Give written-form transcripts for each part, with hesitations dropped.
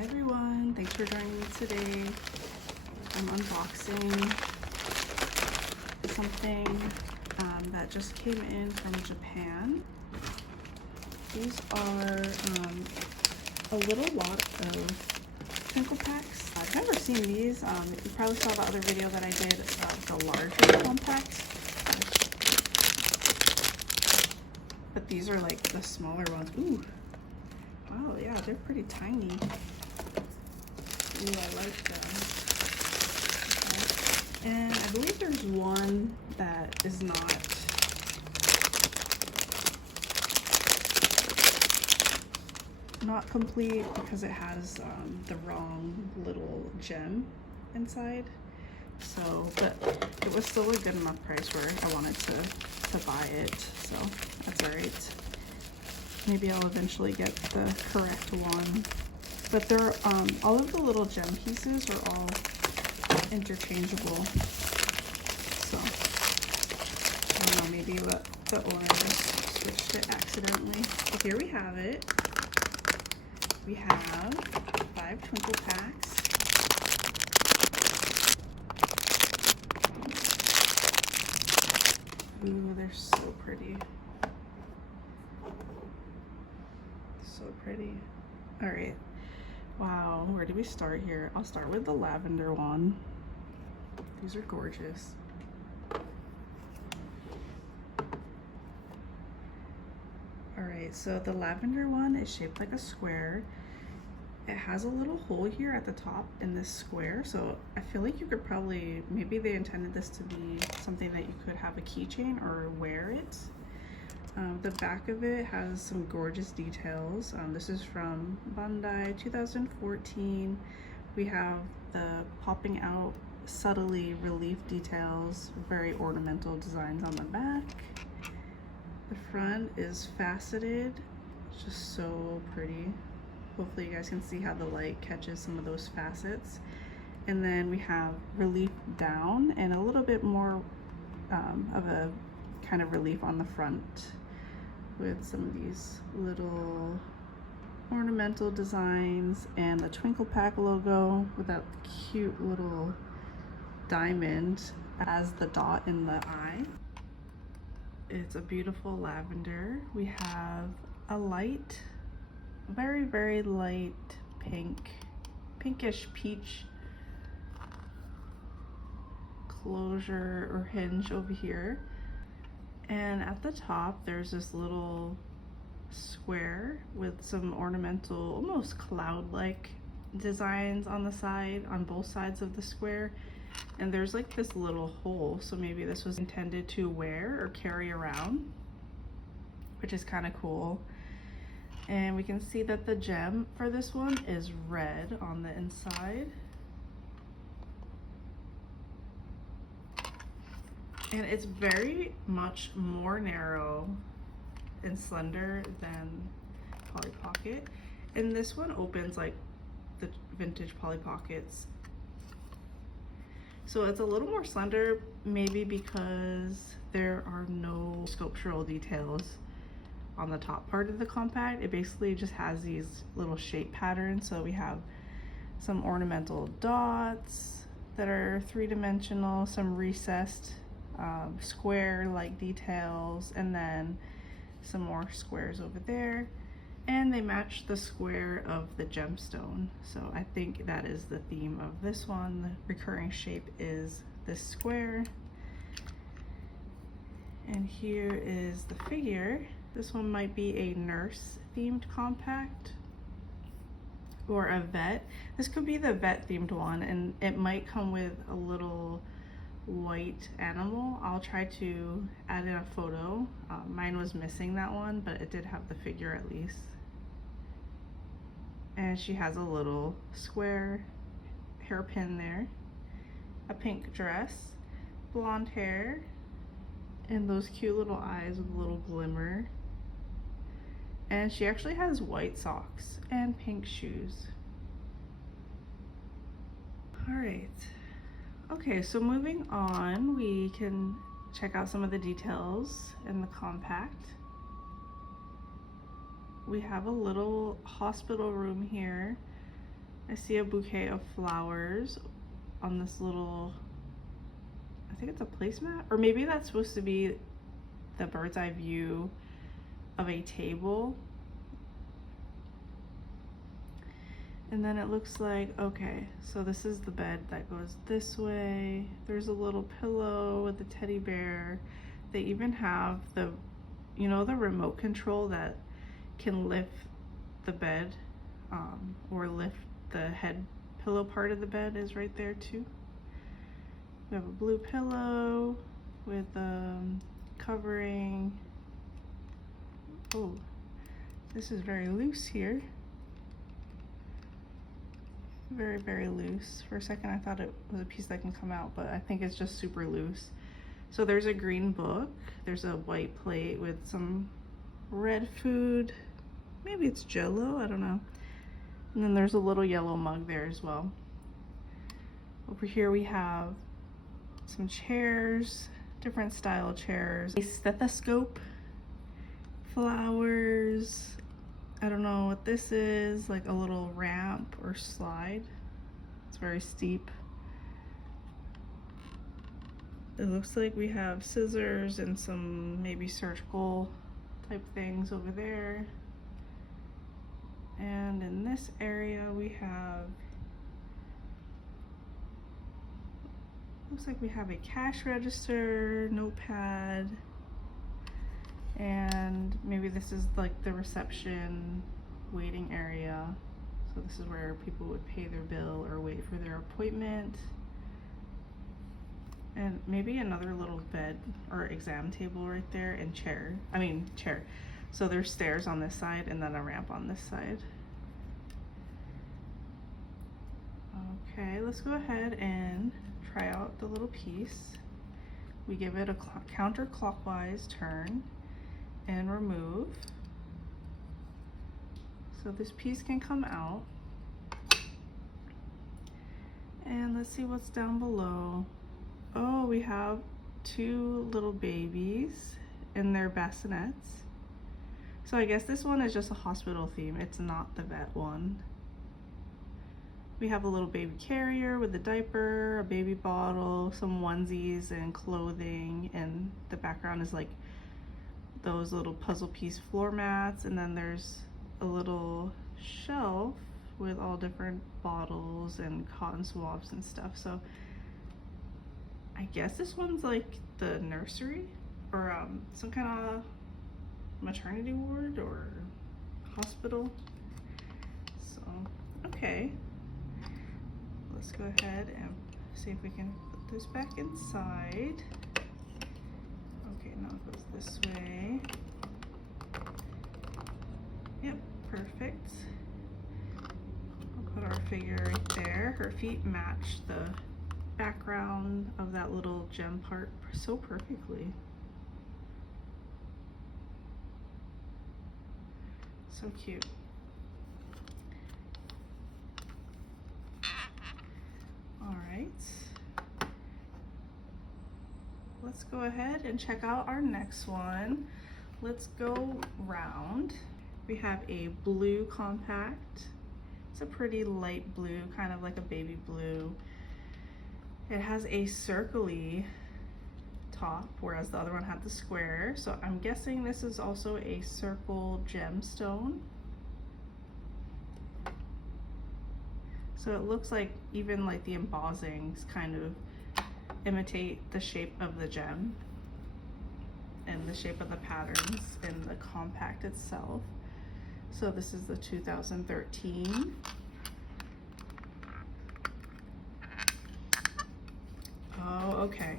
Hi everyone, thanks for joining me today. I'm unboxing something that just came in from Japan. These are a little lot of Twinkle packs. I've never seen these. You probably saw the other video that I did of the larger compacts. But these are like the smaller ones. Ooh. Wow, yeah, they're pretty tiny. Ooh, I like them. Okay. And I believe there's one that is not complete because it has the wrong little gem inside. So, but it was still a good enough price where I wanted to buy it. So that's all right. Maybe I'll eventually get the correct one. But they're all of the little gem pieces are all interchangeable. So I don't know, maybe the owner just switched it accidentally. But here we have it. We have 5 Twinkle packs. Ooh, they're so pretty. So pretty. All right. Wow, where do we start here? I'll start with the lavender one. These are gorgeous. All right, so the lavender one is shaped like a square. It has a little hole here at the top in this square, so I feel like you could probably, maybe they intended this to be something that you could have a keychain or wear it. The back of it has some gorgeous details. This is from Bandai 2014. We have the popping out subtly relief details, very ornamental designs on the back. The front is faceted, it's just so pretty. Hopefully you guys can see how the light catches some of those facets. And then we have relief down and a little bit more of a kind of relief on the front with some of these little ornamental designs and the Twinkle Pack logo with that cute little diamond as the dot in the eye. It's a beautiful lavender. We have a light, very, very light pinkish peach closure or hinge over here. And at the top, there's this little square with some ornamental, almost cloud-like designs on the side, on both sides of the square. And there's like this little hole, so maybe this was intended to wear or carry around, which is kind of cool. And we can see that the gem for this one is red on the inside. And it's very much more narrow and slender than Polly Pocket. And this one opens like the vintage Polly Pockets. So it's a little more slender, maybe because there are no sculptural details on the top part of the compact. It basically just has these little shape patterns. So we have some ornamental dots that are three-dimensional, some recessed square-like details, and then some more squares over there. And they match the square of the gemstone. So I think that is the theme of this one. The recurring shape is this square. And here is the figure. This one might be a nurse themed compact or a vet. This could be the vet themed one, and it might come with a little white animal. I'll try to add in a photo. Mine was missing that one, but it did have the figure at least. And she has a little square hairpin there, a pink dress, blonde hair, and those cute little eyes with a little glimmer. And she actually has white socks and pink shoes. All right. Okay, so moving on, we can check out some of the details in the compact. We have a little hospital room here I see a bouquet of flowers on this little, I think it's a placemat, or maybe that's supposed to be the bird's eye view of a table. And then it looks like, okay, so this is the bed that goes this way. There's a little pillow with a teddy bear. They even have the, you know, the remote control that can lift the bed, or lift the head pillow part of the bed is right there too. We have a blue pillow with covering. Oh, this is very loose here. Very, very loose. For a second I thought it was a piece that can come out, but I think it's just super loose. So there's a green book, there's a white plate with some red food, maybe it's Jell-O, I don't know. And then there's a little yellow mug there as well. Over here we have some chairs, different style chairs, a stethoscope, flowers, I don't know what this is, like a little ramp or slide. It's very steep. It looks like we have scissors and some maybe surgical type things over there. And in this area we have, looks like we have a cash register, notepad, and maybe this is like the reception waiting area. So this is where people would pay their bill or wait for their appointment. And maybe another little bed or exam table right there, and chair. So there's stairs on this side and then a ramp on this side. Okay, let's go ahead and try out the little piece. We give it a counterclockwise turn and remove. So this piece can come out. And let's see what's down below. Oh, we have two little babies in their bassinets. So I guess this one is just a hospital theme. It's not the vet one. We have a little baby carrier with a diaper, a baby bottle, some onesies and clothing, and the background is like those little puzzle piece floor mats, and then there's a little shelf with all different bottles and cotton swabs and stuff. So I guess this one's like the nursery or some kind of maternity ward or hospital. So, okay. Let's go ahead and see if we can put this back inside. Okay, now it goes this way. Yep, perfect. I'll put our figure right there. Her feet match the background of that little gem part so perfectly. So cute. All right. Let's go ahead and check out our next one. Let's go round. We have a blue compact. It's a pretty light blue, kind of like a baby blue. It has a circle-y top, whereas the other one had the square. So I'm guessing this is also a circle gemstone. So it looks like even like the embossings kind of imitate the shape of the gem and the shape of the patterns in the compact itself. So this is the 2013. Oh, okay.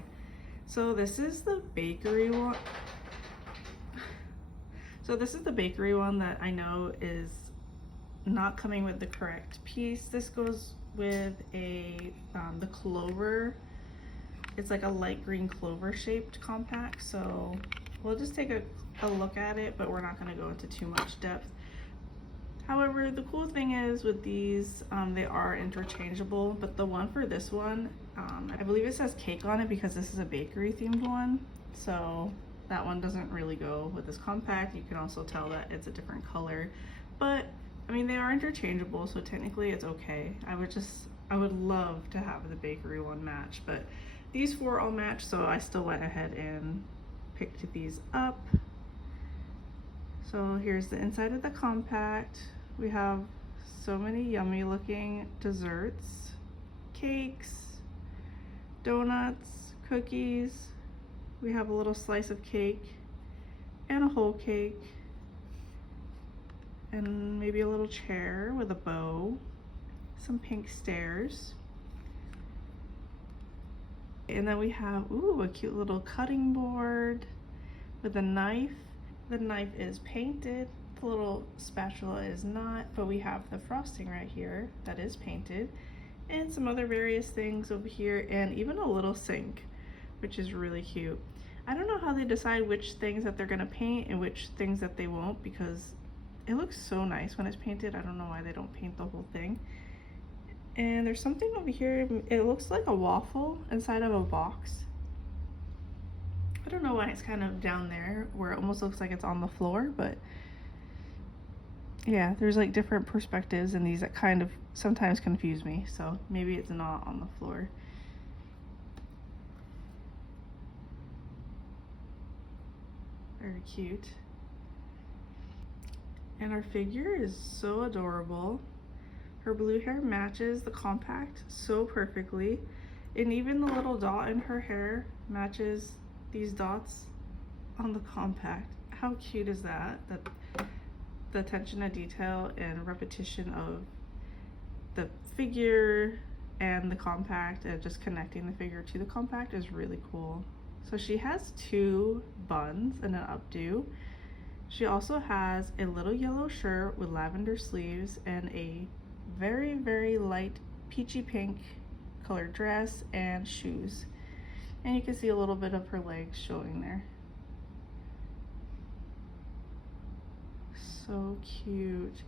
So this is the bakery one. So this is the bakery one that I know is not coming with the correct piece. This goes with a the clover. It's like a light green clover shaped compact. So we'll just take a look at it, but we're not going to go into too much depth. However, the cool thing is with these, they are interchangeable, but the one for this one, I believe it says cake on it because this is a bakery themed one. So that one doesn't really go with this compact. You can also tell that it's a different color, but I mean, they are interchangeable, so technically it's okay. I would love to have the bakery one match, but these four all match, so I still went ahead and picked these up. So here's the inside of the compact. We have so many yummy looking desserts, cakes, donuts, cookies. We have a little slice of cake and a whole cake, and maybe a little chair with a bow, some pink stairs. And then we have, ooh, a cute little cutting board with a knife. The knife is painted, the little spatula is not, but we have the frosting right here that is painted, and some other various things over here, and even a little sink, which is really cute. I don't know how they decide which things that they're gonna paint and which things that they won't, because it looks so nice when it's painted. I don't know why they don't paint the whole thing. And there's something over here, it looks like a waffle inside of a box. I don't know why it's kind of down there where it almost looks like it's on the floor, but yeah, there's like different perspectives in these that kind of sometimes confuse me, so maybe it's not on the floor. Very cute. And our figure is so adorable. Her blue hair matches the compact so perfectly, and even the little dot in her hair matches these dots on the compact. How cute is that? That the attention to detail and repetition of the figure and the compact, and just connecting the figure to the compact is really cool. So she has two buns and an updo. She also has a little yellow shirt with lavender sleeves and a very, very light peachy pink colored dress and shoes. And you can see a little bit of her legs showing there. So cute.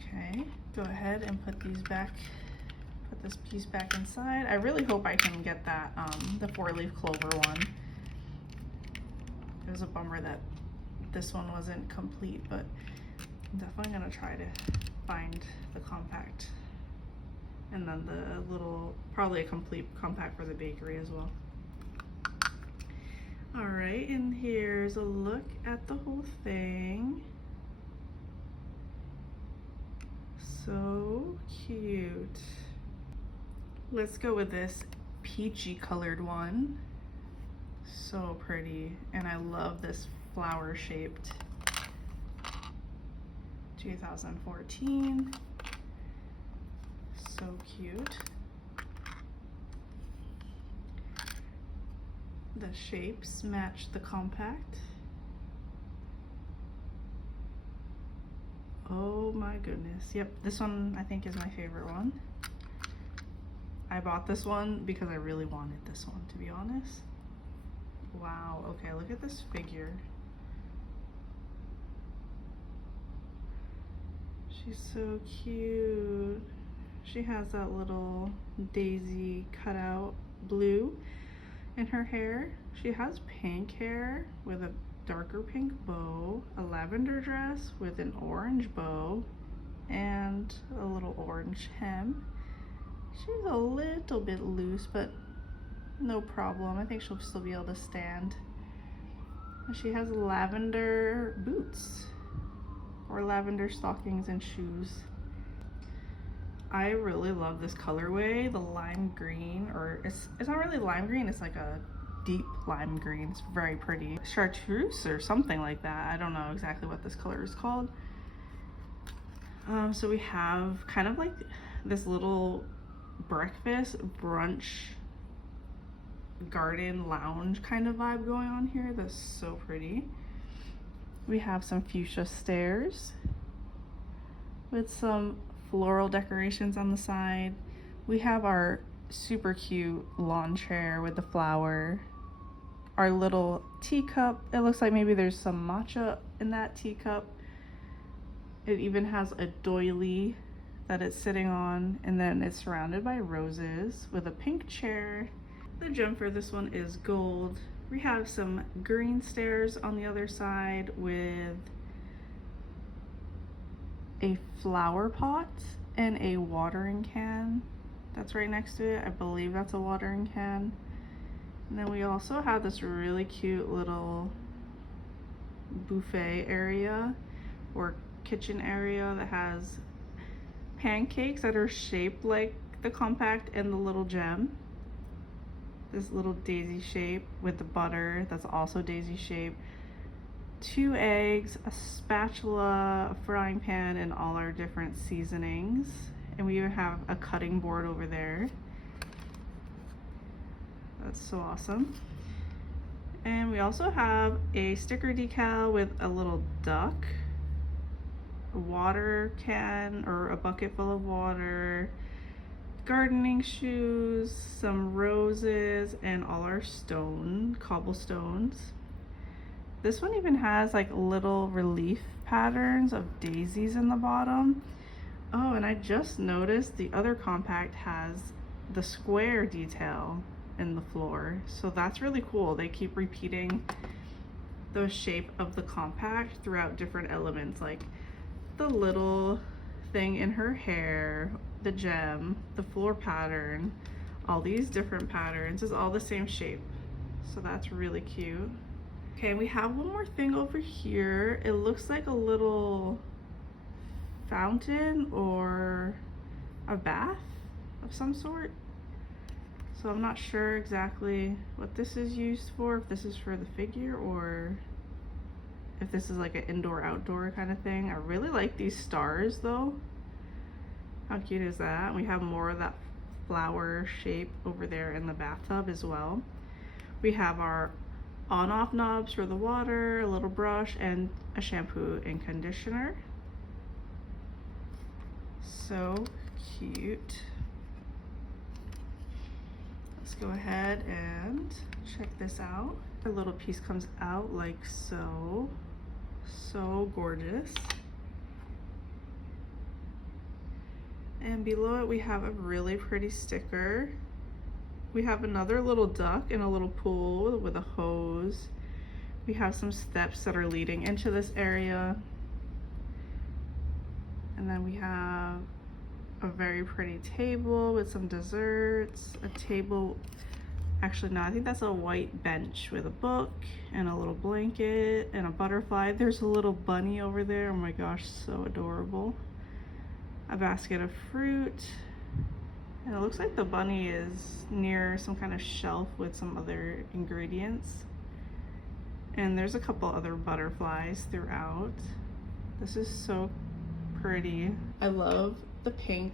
Okay, go ahead and put these back, put this piece back inside. I really hope I can get that, the 4-leaf clover one. It was a bummer that this one wasn't complete, but I'm definitely gonna try to find the compact. And then the little, probably a complete compact for the bakery as well. All right, and here's a look at the whole thing. So cute. Let's go with this peachy colored one. So pretty, and I love this flower shaped 2014. So cute. The shapes match the compact. Oh my goodness. Yep, this one I think is my favorite one. I bought this one because I really wanted this one, to be honest. Wow, okay, look at this figure. She's so cute. She has that little daisy cutout blue in her hair. She has pink hair with a darker pink bow, a lavender dress with an orange bow, and a little orange hem. She's a little bit loose, but no problem. I think she'll still be able to stand. She has lavender boots or lavender stockings and shoes. I really love this colorway, the lime green, or it's not really lime green, it's like a deep lime green. It's very pretty. Chartreuse or something like that. I don't know exactly what this color is called. So we have kind of like this little breakfast brunch garden lounge kind of vibe going on here. That's so pretty. We have some fuchsia stairs with some floral decorations on the side. We have our super cute lawn chair with the flower, our little teacup. It looks like maybe there's some matcha in that teacup. It even has a doily that it's sitting on, and then it's surrounded by roses with a pink chair. The gem for this one is gold We have some green stairs on the other side with a flower pot and a watering can that's right next to it. I believe that's a watering can. And then we also have this really cute little buffet area or kitchen area that has pancakes that are shaped like the compact and the little gem. This little daisy shape with the butter that's also daisy shaped. 2 eggs, a spatula, a frying pan, and all our different seasonings. And we even have a cutting board over there. That's so awesome. And we also have a sticker decal with a little duck, a water can or a bucket full of water, gardening shoes, some roses, and all our cobblestones. This one even has like little relief patterns of daisies in the bottom. Oh, and I just noticed the other compact has the square detail in the floor, so that's really cool. They keep repeating the shape of the compact throughout different elements, like the little thing in her hair, the gem, the floor pattern, all these different patterns is all the same shape. So that's really cute. Okay, we have one more thing over here. It looks like a little fountain or a bath of some sort. So I'm not sure exactly what this is used for, if this is for the figure or if this is like an indoor-outdoor kind of thing. I really like these stars though. How cute is that? We have more of that flower shape over there in the bathtub as well. We have our on-off knobs for the water, a little brush, and a shampoo and conditioner. So cute. Let's go ahead and check this out. A little piece comes out like so. So gorgeous. And below it we have a really pretty sticker. We have another little duck in a little pool with a hose. We have some steps that are leading into this area. And then we have a very pretty table with some desserts, a table, actually no, I think that's a white bench with a book and a little blanket and a butterfly. There's a little bunny over there, oh my gosh, so adorable. A basket of fruit, and it looks like the bunny is near some kind of shelf with some other ingredients. And there's a couple other butterflies throughout. This is so pretty. I love the pink,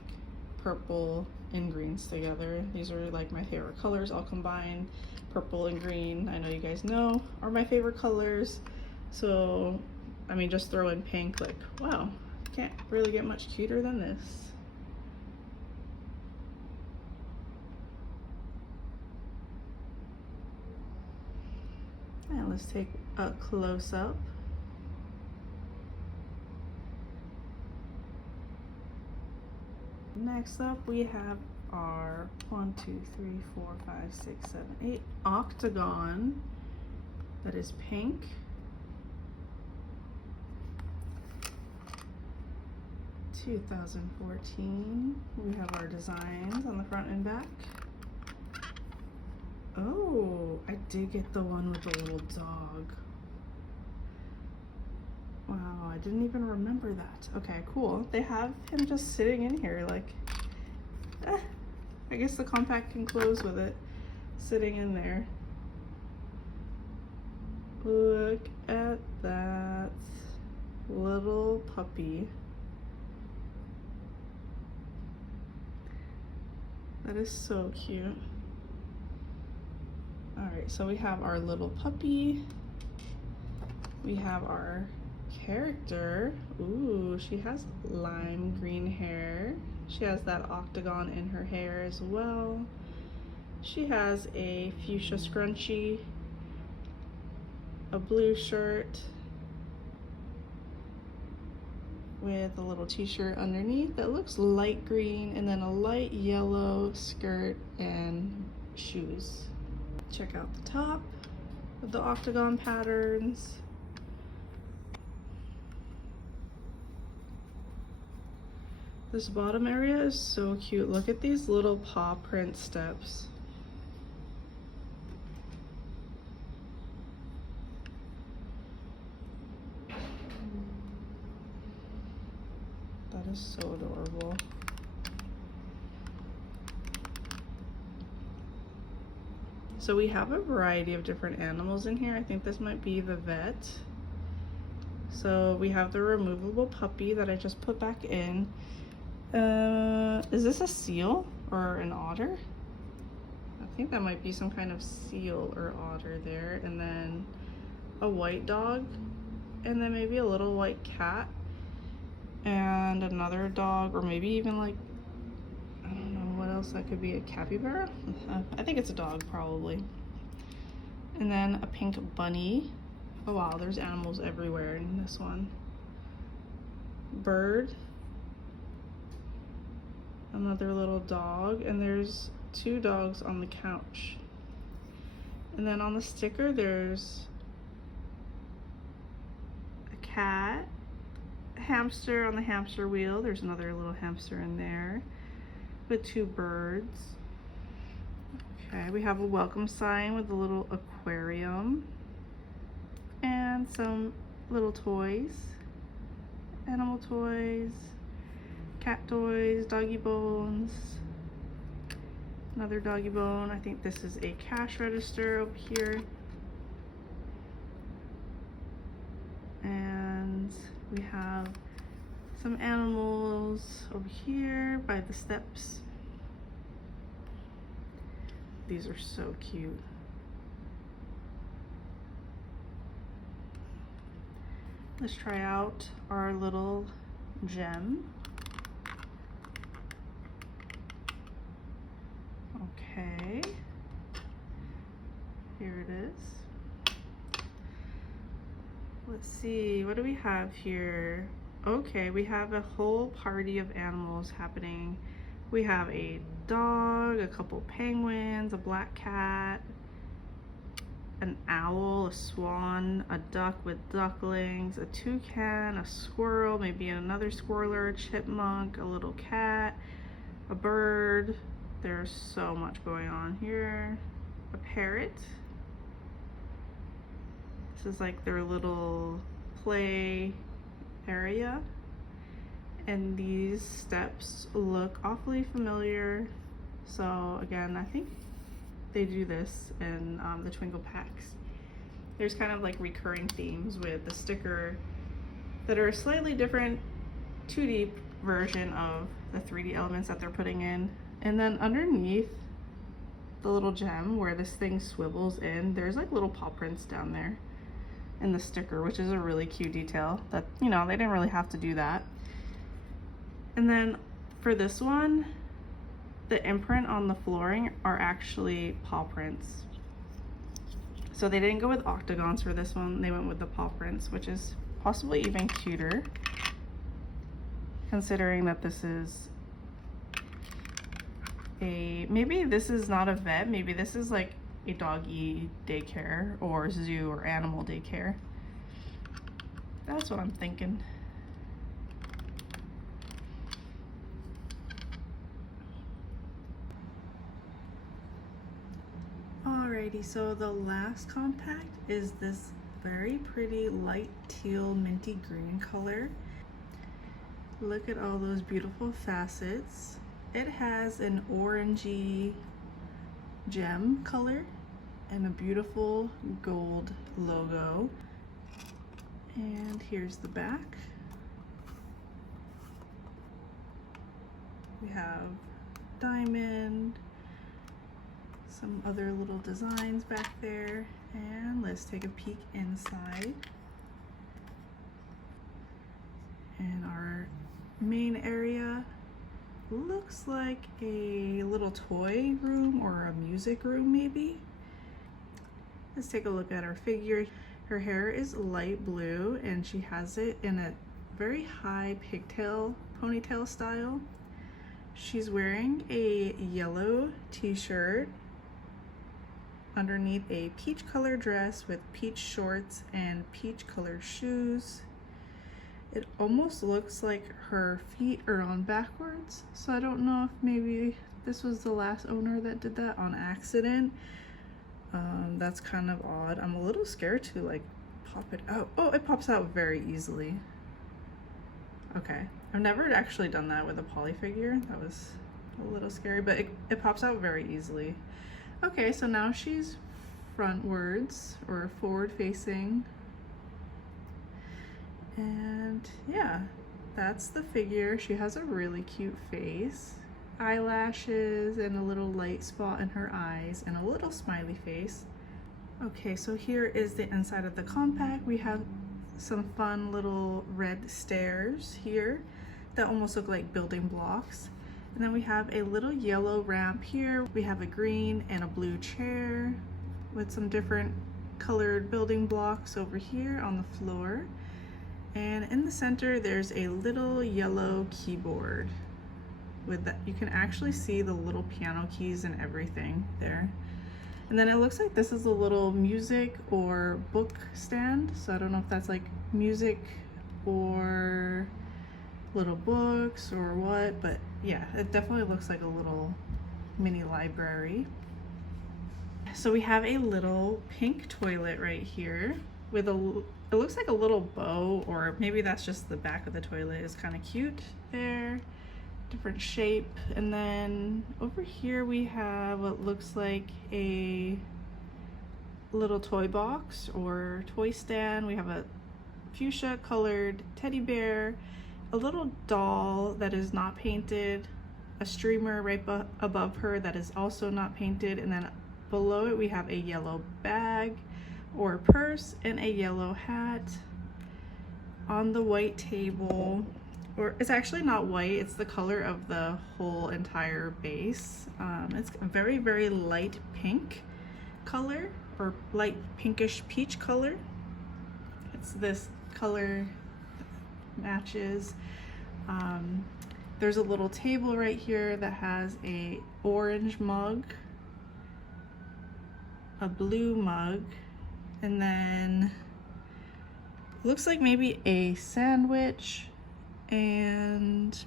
purple, and greens together. These are like my favorite colors all combined. Purple and green, I know you guys know, are my favorite colors. So, I mean, just throw in pink, like, wow, can't really get much cuter than this. And let's take a close-up. Next up, we have our 1, 2, 3, 4, 5, 6, 7, 8 octagon that is pink. (2014). We have our designs on the front and back. Oh, I did get the one with the little dog. Wow, I didn't even remember that. Okay, cool. They have him just sitting in here like, I guess the compact can close with it sitting in there. Look at that little puppy. That is so cute. All right, so we have our little puppy. We have our character. Ooh, she has lime green hair. She has that octagon in her hair as well. She has a fuchsia scrunchie, a blue shirt with a little t-shirt underneath that looks light green, and then a light yellow skirt and shoes. Check out the top. with the octagon patterns. This bottom area is so cute. Look at these little paw print steps. That is so adorable. So we have a variety of different animals in here. I think this might be the vet. So we have the removable puppy that I just put back in. Is this a seal or an otter? I think that might be some kind of seal or otter there. And then a white dog, and then maybe a little white cat, and another dog, or maybe even like, I don't know what else that could be, a capybara? I think it's a dog probably. And then a pink bunny. Oh wow, there's animals everywhere in this one. Bird. Another little dog, and there's 2 dogs on the couch. And then on the sticker there's a cat, a hamster on the hamster wheel. There's another little hamster in there with 2 birds. Okay, we have a welcome sign with a little aquarium and some little toys, animal toys, cat toys, doggy bones, another doggy bone. I think this is a cash register over here. And we have some animals over here by the steps. These are so cute. Let's try out our little gem. Okay, here it is. Let's see, what do we have here? Okay, we have a whole party of animals happening. We have a dog, a couple penguins, a black cat, an owl, a swan, a duck with ducklings, a toucan, a squirrel, maybe another squirrel or a chipmunk, a little cat, a bird. There's so much going on here. A parrot. This is like their little play area. And these steps look awfully familiar. So again, I think they do this in the Twinkle Pacts. There's kind of like recurring themes with the sticker that are a slightly different 2D version of the 3D elements that they're putting in. And then underneath the little gem where this thing swivels in, there's like little paw prints down there in the sticker, which is a really cute detail that, you know, they didn't really have to do that. And then for this one, the imprint on the flooring are actually paw prints. So they didn't go with octagons for this one, they went with the paw prints, which is possibly even cuter, considering that this is maybe this is not a vet, maybe this is like a doggy daycare or zoo or animal daycare. That's what I'm thinking. Alrighty, so the last compact is this very pretty light teal minty green color. Look at all those beautiful facets. It has an orangey gem color and a beautiful gold logo. And here's the back. We have diamond, some other little designs back there, and let's take a peek inside. And our main area looks like a little toy room or a music room maybe. Let's take a look at our figure. Her hair is light blue and she has it in a very high pigtail ponytail style. She's wearing a yellow t-shirt underneath a peach colored dress with peach shorts and peach colored shoes. It almost looks like her feet are on backwards, so I don't know if maybe this was the last owner that did that on accident. That's kind of odd. I'm a little scared to like pop it out. Oh, it pops out very easily. Okay, I've never actually done that with a poly figure. That was a little scary, but it pops out very easily. Okay, so now she's frontwards or forward facing. And yeah, that's the figure. She has a really cute face, eyelashes and a little light spot in her eyes and a little smiley face. Okay, so here is the inside of the compact. We have some fun little red stairs here that almost look like building blocks. And then we have a little yellow ramp here. We have a green and a blue chair with some different colored building blocks over here on the floor. And in the center, there's a little yellow keyboard with that. You can actually see the little piano keys and everything there. And then it looks like this is a little music or book stand. So I don't know if that's like music or little books or what, but yeah, it definitely looks like a little mini library. So we have a little pink toilet right here with it looks like a little bow, or maybe that's just the back of the toilet is kind of cute there. Different shape. And then over here we have what looks like a little toy box or toy stand. We have a fuchsia colored teddy bear, a little doll that is not painted, a streamer right above her that is also not painted, and then below it we have a yellow bag or purse and a yellow hat. On the white table, or it's actually not white, it's the color of the whole entire base. It's a very, very light pink color, or light pinkish peach color. It's this color matches. There's a little table right here that has a orange mug, a blue mug, and then looks like maybe a sandwich, and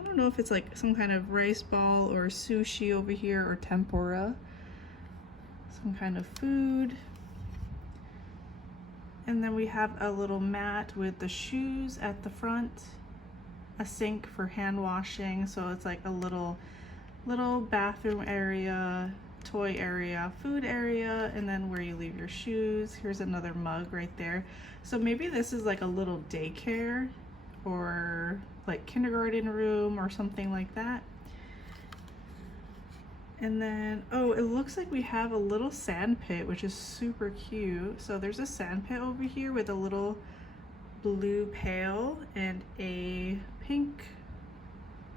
I don't know if it's like some kind of rice ball or sushi over here, or tempura, some kind of food. And then we have a little mat with the shoes at the front, a sink for hand washing, so it's like a little bathroom area, toy area, food area, and then where you leave your shoes. Here's another mug right there. So maybe this is like a little daycare or like kindergarten room or something like that. And then, oh, it looks like we have a little sand pit, which is super cute. So there's a sand pit over here with a little blue pail and a pink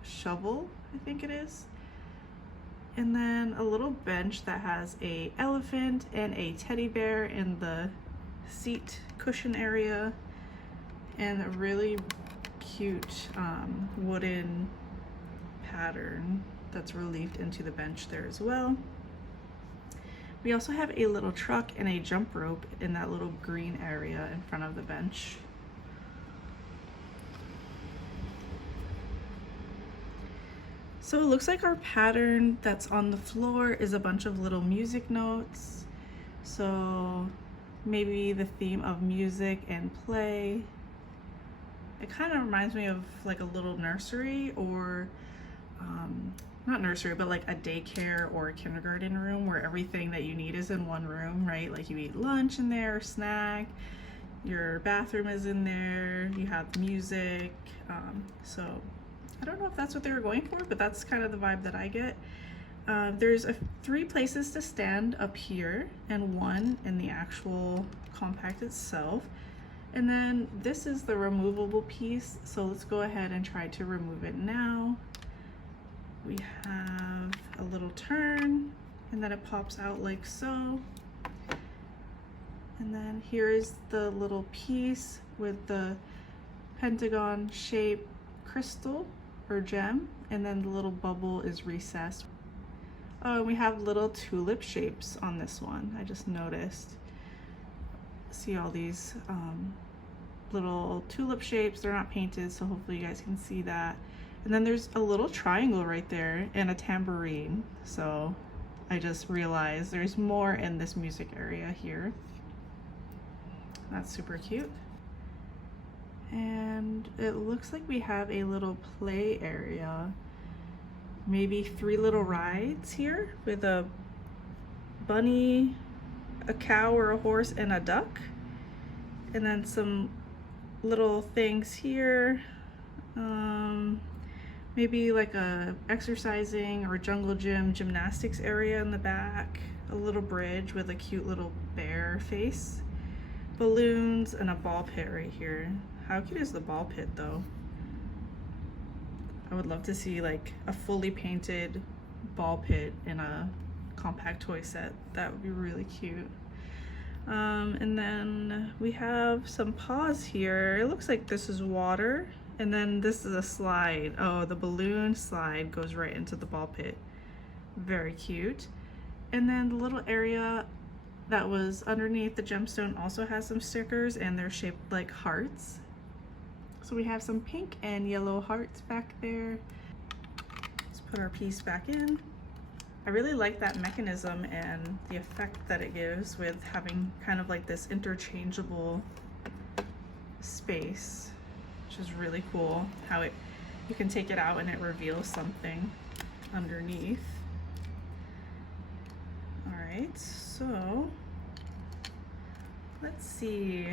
shovel, I think it is. And then a little bench that has a elephant and a teddy bear in the seat cushion area, and a really cute wooden pattern that's relieved into the bench there as well. We also have a little truck and a jump rope in that little green area in front of the bench. So it looks like our pattern that's on the floor is a bunch of little music notes. So maybe the theme of music and play. It kind of reminds me of like a little nursery, or not nursery, but like a daycare or a kindergarten room where everything that you need is in one room, right? Like you eat lunch in there, snack, your bathroom is in there, you have music. So I don't know if that's what they were going for, but that's kind of the vibe that I get. There's 3 places to stand up here and 1 in the actual compact itself. And then this is the removable piece. So let's go ahead and try to remove it now. We have a little turn, and then it pops out like so. And then here is the little piece with the pentagon shaped crystal or gem, and then the little bubble is recessed. Oh, and we have little tulip shapes on this one. I just noticed. See all these little tulip shapes. They're not painted, so hopefully you guys can see that. And then there's a little triangle right there and a tambourine. So I just realized there's more in this music area here. That's super cute. And it looks like we have a little play area. Maybe 3 little rides here with a bunny, a cow or a horse, and a duck. And then some little things here. Maybe like a exercising or jungle gym gymnastics area in the back. A little bridge with a cute little bear face. Balloons and a ball pit right here. How cute is the ball pit though? I would love to see like a fully painted ball pit in a compact toy set. That would be really cute. And then we have some paws here. It looks like this is water. And then this is a slide. Oh, the balloon slide goes right into the ball pit. Very cute. And then the little area that was underneath the gemstone also has some stickers, and they're shaped like hearts. So we have some pink and yellow hearts back there. Let's put our piece back in. I really like that mechanism and the effect that it gives with having kind of like this interchangeable space, which is really cool. How you can take it out and it reveals something underneath. All right, so let's see.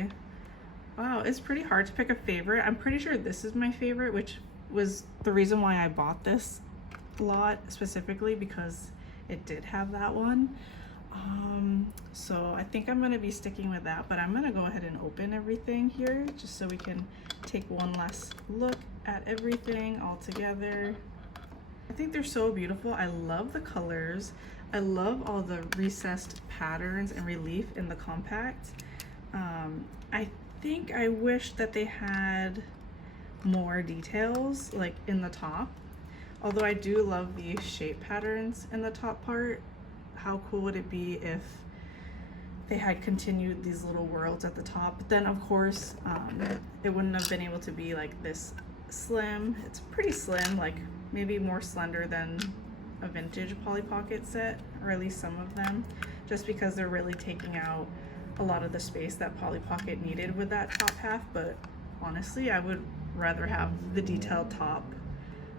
Wow, it's pretty hard to pick a favorite. I'm pretty sure this is my favorite, which was the reason why I bought this lot specifically, because it did have that one. So I think I'm gonna be sticking with that, but I'm gonna go ahead and open everything here just so we can take one last look at everything all together. I think they're so beautiful. I love the colors. I love all the recessed patterns and relief in the compact. I think I wish that they had more details like in the top, although I do love the shape patterns in the top part. How cool would it be if they had continued these little worlds at the top? But then of course it wouldn't have been able to be like this slim. It's pretty slim, like maybe more slender than a vintage Polly Pocket set, or at least some of them, just because they're really taking out a lot of the space that Polly Pocket needed with that top half. But honestly, I would rather have the detailed top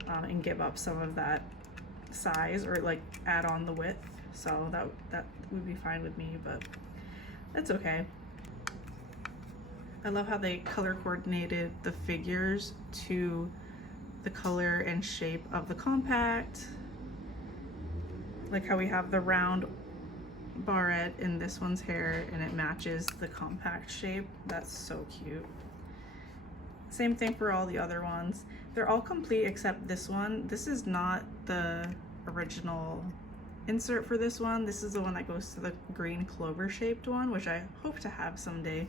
and give up some of that size, or like add on the width. So that would be fine with me, but that's okay. I love how they color coordinated the figures to the color and shape of the compact. Like how we have the round barrette in this one's hair and it matches the compact shape. That's so cute. Same thing for all the other ones. They're all complete except this one. This is not the original insert for this one. This is the one that goes to the green clover shaped one, which I hope to have someday.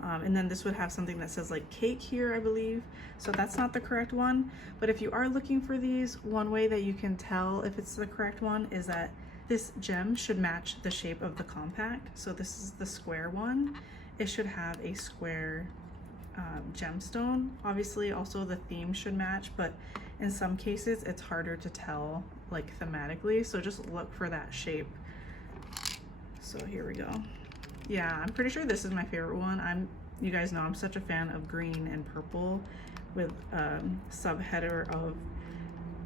And then this would have something that says like cake here, I believe. So that's not the correct one. But if you are looking for these, one way that you can tell if it's the correct one is that this gem should match the shape of the compact. So this is the square one. It should have a square gemstone. Obviously also the theme should match, but in some cases it's harder to tell like thematically. So just look for that shape. So here we go. Yeah, I'm pretty sure this is my favorite one. You guys know I'm such a fan of green and purple, with subheader of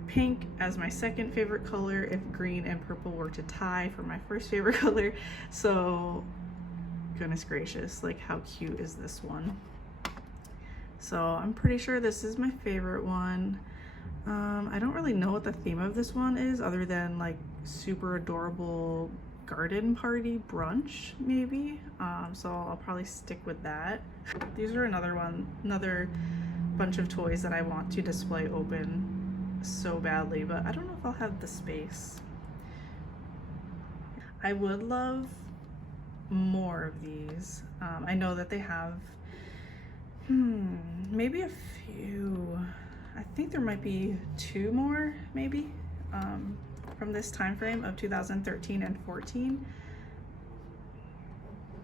pink as my second favorite color if green and purple were to tie for my first favorite color. So goodness gracious, like how cute is this one? So I'm pretty sure this is my favorite one. I don't really know what the theme of this one is other than like super adorable garden party brunch maybe. So I'll probably stick with that. These are another bunch of toys that I want to display open so badly, but I don't know if I'll have the space. I would love more of these. I know that they have maybe a few. I think there might be 2 more maybe. from this time frame of 2013 and 14.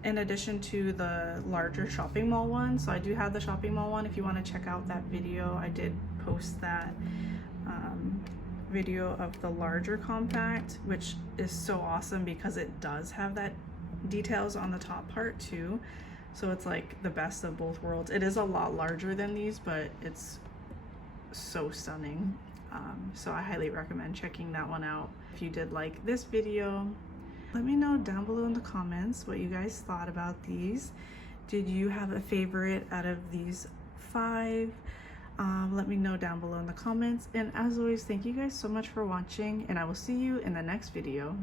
In addition to the larger shopping mall one. So I do have the shopping mall one. If you want to check out that video, I did post that video of the larger compact, which is so awesome because it does have that details on the top part too. So it's like the best of both worlds. It is a lot larger than these, but it's so stunning. So I highly recommend checking that one out. If you did like this video, let me know down below in the comments what you guys thought about these. Did you have a favorite out of these 5? Let me know down below in the comments. And as always, thank you guys so much for watching, and I will see you in the next video.